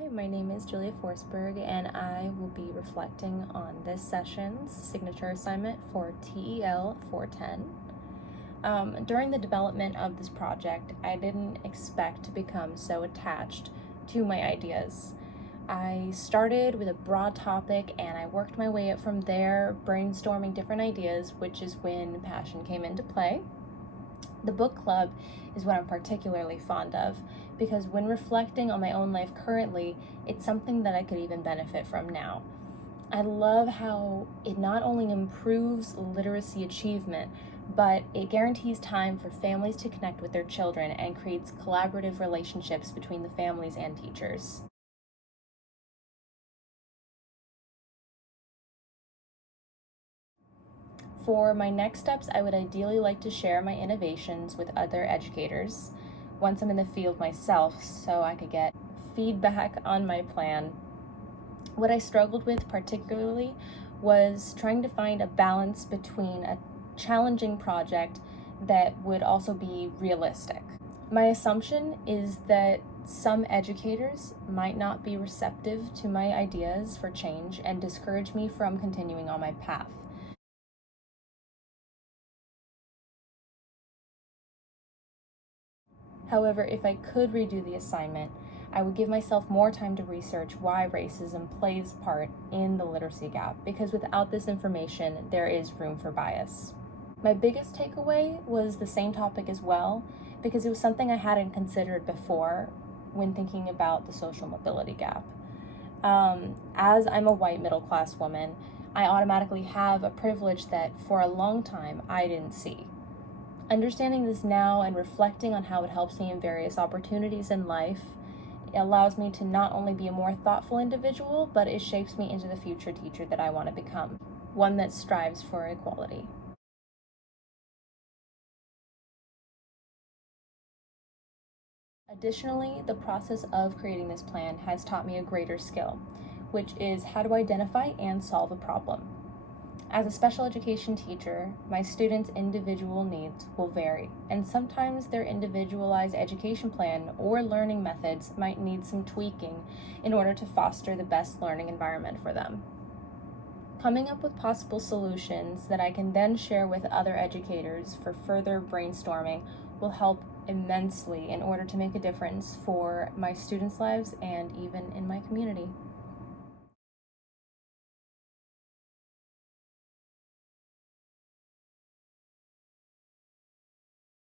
Hi, my name is Julia Forsberg, and I will be reflecting on this session's signature assignment for TEL 410. During the development of this project, I didn't expect to become so attached to my ideas. I started with a broad topic and I worked my way up from there, brainstorming different ideas, which is when passion came into play. The book club is what I'm particularly fond of because when reflecting on my own life currently, it's something that I could even benefit from now. I love how it not only improves literacy achievement, but it guarantees time for families to connect with their children and creates collaborative relationships between the families and teachers. For my next steps, I would ideally like to share my innovations with other educators once I'm in the field myself so I could get feedback on my plan. What I struggled with particularly was trying to find a balance between a challenging project that would also be realistic. My assumption is that some educators might not be receptive to my ideas for change and discourage me from continuing on my path. However, if I could redo the assignment, I would give myself more time to research why racism plays part in the literacy gap, because without this information, there is room for bias. My biggest takeaway was the same topic as well, because it was something I hadn't considered before when thinking about the social mobility gap. As I'm a white middle class woman, I automatically have a privilege that for a long time I didn't see. Understanding this now and reflecting on how it helps me in various opportunities in life allows me to not only be a more thoughtful individual, but it shapes me into the future teacher that I want to become, one that strives for equality. Additionally, the process of creating this plan has taught me a greater skill, which is how to identify and solve a problem. As a special education teacher, my students' individual needs will vary, and sometimes their individualized education plan or learning methods might need some tweaking in order to foster the best learning environment for them. Coming up with possible solutions that I can then share with other educators for further brainstorming will help immensely in order to make a difference for my students' lives and even in my community.